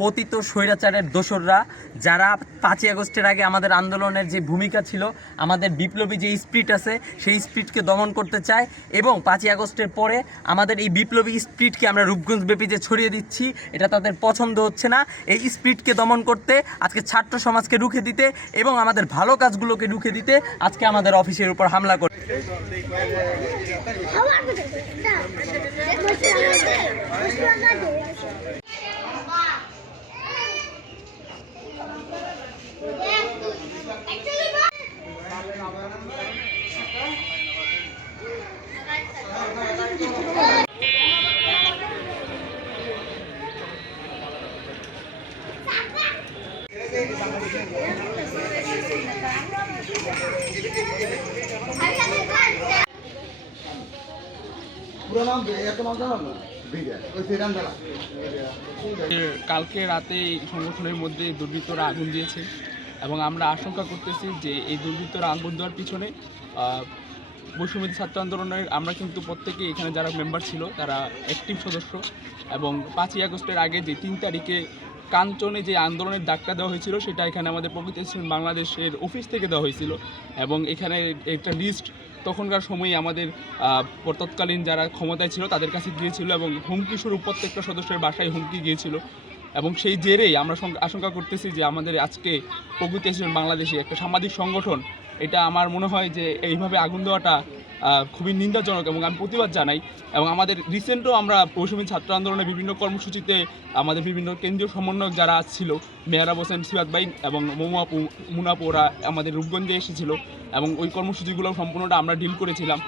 পতিত স্বৈরাচারের দোসররা, যারা পাঁচই আগস্টের আগে আমাদের আন্দোলনের যে ভূমিকা ছিল, আমাদের বিপ্লবী যে স্পিরিট আছে, সেই স্পিরিটকে দমন করতে চায় এবং পাঁচই আগস্টের পরে আমাদের এই বিপ্লবী স্পিরিটকে আমরা রূপগঞ্জ ব্যাপী যে ছড়িয়ে দিচ্ছি, এটা তাদের পছন্দ হচ্ছে না। এই স্পিরিটকে দমন করতে, আজকে ছাত্র সমাজকে রুখে দিতে এবং আমাদের ভালো কাজগুলোকে রুখে দিতে আজকে আমাদের অফিসের উপর হামলা করে কালকে রাতে সংগঠনের মধ্যে দুর্বৃত্তরা আগুন দিয়েছে এবং আমরা আশঙ্কা করতেছি যে এই দুর্বৃত্তরা আগুন দেওয়ার পিছনে আহ, ছাত্র আন্দোলনের আমরা কিন্তু প্রত্যেকে এখানে যারা মেম্বার ছিল তারা অ্যাক্টিভ সদস্য। এবং পাঁচই আগস্টের আগে যে তিন তারিখে কাঞ্চনে যে আন্দোলনের ডাকটা দেওয়া হয়েছিল সেটা এখানে আমাদের প্রকৃতি বাংলাদেশের অফিস থেকে দেওয়া হয়েছিল। এবং এখানে একটা লিস্ট তখনকার সময়ে আমাদের তৎকালীন যারা ক্ষমতায় ছিল তাদের কাছে গিয়েছিল এবং হুমকি স্বরূপ প্রত্যেকটা সদস্যের বাসায় হুমকি গিয়েছিল। এবং সেই জেরেই আমরা আশঙ্কা করতেছি যে আমাদের আজকে প্রকৃতি বাংলাদেশে একটা সামাজিক সংগঠন। এটা আমার মনে হয় যে এইভাবে আগুন দেওয়াটা খুবই নিন্দাজনক এবং আমি প্রতিবাদ জানাই। এবং আমাদের রিসেন্টও আমরা পৌষমী ছাত্র আন্দোলনের বিভিন্ন কর্মসূচিতে আমাদের বিভিন্ন কেন্দ্রীয় সমন্বয়ক যারা ছিল, মেয়ারা হোসেন সিবাদ ভাই এবং মোমো আপু, মুনাপু আমাদের রূপগঞ্জে এসেছিল। এবং ওই কর্মসূচিগুলো সম্পূর্ণটা আমরা ডিল করেছিলাম।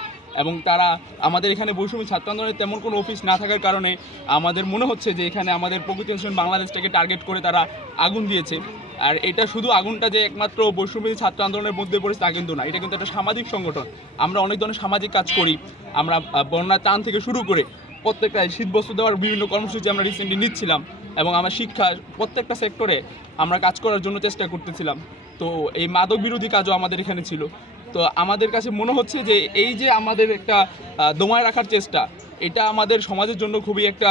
এবং তারা আমাদের এখানে বৈষম্য ছাত্র আন্দোলনের তেমন কোনো অফিস না থাকার কারণে আমাদের মনে হচ্ছে যে এখানে আমাদের প্রকৃতি অনুষ্ঠান বাংলাদেশটাকে টার্গেট করে তারা আগুন দিয়েছে। আর এটা শুধু আগুনটা যে একমাত্র বৈষম্যবিরোধী ছাত্র আন্দোলনের মধ্যে পড়েছে তা কিন্তু না এটা কিন্তু একটা সামাজিক সংগঠন। আমরা অনেক ধরনের সামাজিক কাজ করি, আমরা বন্যা ত্রাণ থেকে শুরু করে প্রত্যেকটা শীত বস্ত্র দেওয়ার বিভিন্ন কর্মসূচি আমরা রিসেন্টলি নিচ্ছিলাম এবং আমার শিক্ষা প্রত্যেকটা সেক্টরে আমরা কাজ করার জন্য চেষ্টা করতেছিলাম। তো এই মাদক বিরোধী কাজও আমাদের এখানে ছিল। তো আমাদের কাছে মনে হচ্ছে যে এই যে আমাদের একটা দমায় রাখার চেষ্টা, এটা আমাদের সমাজের জন্য খুবই একটা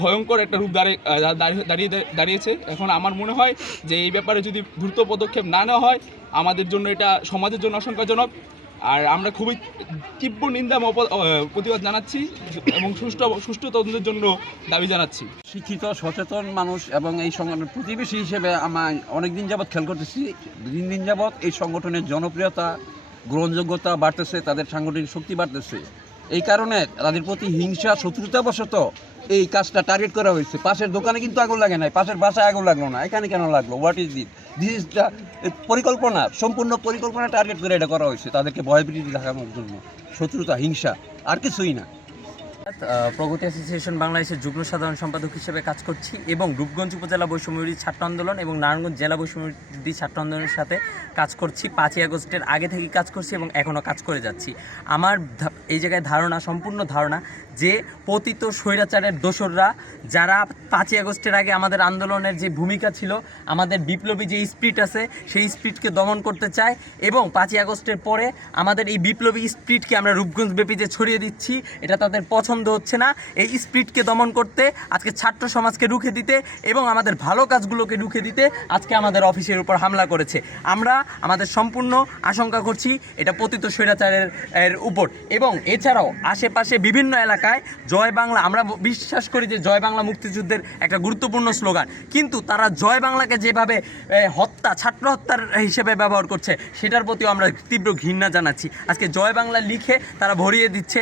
ভয়ঙ্কর একটা রূপ দাঁড়িয়ে দাঁড়িয়ে দাঁড়িয়ে, দাঁড়িয়েছে। এখন আমার মনে হয় যে এই ব্যাপারে যদি দ্রুত পদক্ষেপ না নেওয়া হয়, আমাদের জন্য এটা সমাজের জন্য আশঙ্কাজনক। আর আমরা খুবই তীব্র নিন্দা প্রতিবাদ জানাচ্ছি এবং সুষ্ঠু সুষ্ঠু তদন্তের জন্য দাবি জানাচ্ছি। শিক্ষিত, সচেতন মানুষ এবং এই সংগঠনের প্রতিবেশী হিসেবে আমার অনেক দিন যাবৎ খেয়াল করতেছি দিন দিন যাবৎ এই সংগঠনের জনপ্রিয়তা গ্রহণযোগ্যতা বাড়তেছে, তাদের সাংগঠনিক শক্তি বাড়তেছে। এই কারণে তাদের প্রতি হিংসা, শত্রুতাবশত এই কাজটা টার্গেট করা হয়েছে। পাশের দোকানে কিন্তু আগুন লাগে নাই, পাশের বাসায় আগুন লাগল না। এখানে কেন লাগল? What is this this is the পরিকল্পনা, সম্পূর্ণ পরিকল্পনা টার্গেট করে এটা করা হয়েছে। তাদেরকে ভয়ভীতি দেখানোর জন্য। শত্রুতা, হিংসা, আর কিছুই না। প্রগতি অ্যাসোসিয়েশন বাংলাদেশের যুগ্ম সাধারণ সম্পাদক হিসেবে কাজ করছি এবং রূপগঞ্জ উপজেলা বৈষম্যবিরোধী ছাত্র আন্দোলন এবং নারায়ণগঞ্জ জেলা বৈষম্যবিরোধী ছাত্র আন্দোলনের সাথে কাজ করছি। পাঁচই আগস্টের আগে থেকে কাজ করছি এবং এখনও কাজ করে যাচ্ছি। আমার এই জায়গায় ধারণা, সম্পূর্ণ ধারণা যে পতিত স্বৈরাচারের দোসররা, যারা পাঁচই আগস্টের আগে আমাদের আন্দোলনের যে ভূমিকা ছিল, আমাদের বিপ্লবী যে স্পিরিট আছে, সেই স্পিরিটকে দমন করতে চায় এবং পাঁচই আগস্টের পরে আমাদের এই বিপ্লবী স্পিরিটকে আমরা রূপগঞ্জ ব্যাপী যে ছড়িয়ে দিচ্ছি, এটা তাদের পছন্দ হচ্ছে না। এই স্পিরিটকে দমন করতে, আজকে ছাত্র সমাজকে রুখে দিতে এবং আমাদের ভালো কাজগুলোকে রুখে দিতে আজকে আমাদের অফিসের উপর হামলা করেছে। আমরা, আমাদের সম্পূর্ণ আশঙ্কা করছি এটা পতিত স্বৈরাচারের, এর উপর। এবং এছাড়াও আশেপাশে বিভিন্ন এলাকায় জয় বাংলা, আমরা বিশ্বাস করি যে জয় বাংলা মুক্তিযুদ্ধের একটা গুরুত্বপূর্ণ স্লোগান। কিন্তু তারা জয় বাংলাকে যেভাবে হত্যা, ছাত্র হত্যার হিসেবে ব্যবহার করছে, সেটার প্রতিও আমরা তীব্র ঘৃণা জানাচ্ছি। আজকে জয় বাংলা লিখে তারা ভরিয়ে দিচ্ছে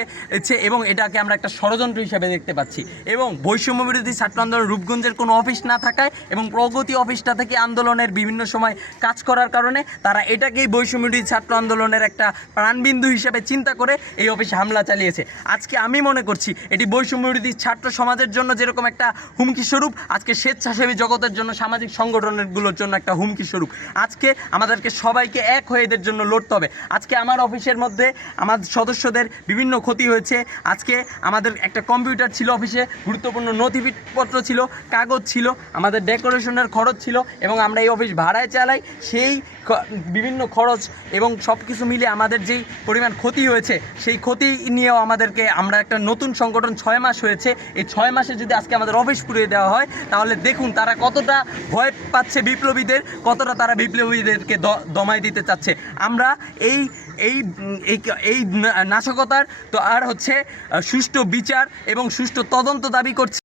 এবং এটাকে আমরা ষড়যন্ত্র হিসেবে দেখতে পাচ্ছি। এবং বৈষম্য বিরোধী ছাত্র আন্দোলন রূপগঞ্জের কোনো অফিস না থাকায় এবং প্রগতি অফিসটা থেকে আন্দোলনের বিভিন্ন সময় কাজ করার কারণে তারা এটাকেই বৈষম্য বিরোধী ছাত্র আন্দোলনের একটা প্রাণবিন্দু হিসেবে চিন্তা করে এই অফিসে হামলা চালিয়েছে। আজকে আমি মনে করছি এটি বৈষম্য বিরোধী ছাত্র সমাজের জন্য যেরকম একটা হুমকি স্বরূপ, আজকে স্বেচ্ছাসেবী জগতের জন্য, সামাজিক সংগঠনগুলোর জন্য একটা হুমকি স্বরূপ। আজকে আমাদেরকে সবাইকে এক হয়ে এদের জন্য লড়তে হবে। আজকে আমার অফিসের মধ্যে আমার সদস্যদের বিভিন্ন ক্ষতি হয়েছে। আজকে আমাদের একটা কম্পিউটার ছিল অফিসে গুরুত্বপূর্ণ নথিপত্র ছিল কাগজ ছিল আমাদের ডেকোরেশনের খরচ ছিল এবং আমরা এই অফিস ভাড়ায় চালাই সেই বিভিন্ন খরচ এবং সব কিছু মিলে আমাদের যেই পরিমাণ ক্ষতি হয়েছে সেই ক্ষতি নিয়েও আমাদেরকে আমরা একটা নতুন সংগঠন ছয় মাস হয়েছে এই ছয় মাসে যদি আজকে আমাদের অফিস পুড়িয়ে দেওয়া হয় তাহলে দেখুন তারা কতটা ভয় পাচ্ছে বিপ্লবীদের কতটা তারা বিপ্লবীদেরকে দ- দমায় দিতে চাচ্ছে। আমরা এই এই এই নাশকতার তো আর হচ্ছে আহ, সুষ্ঠু বিচার এবং সুষ্ঠু তদন্ত দাবি করছি।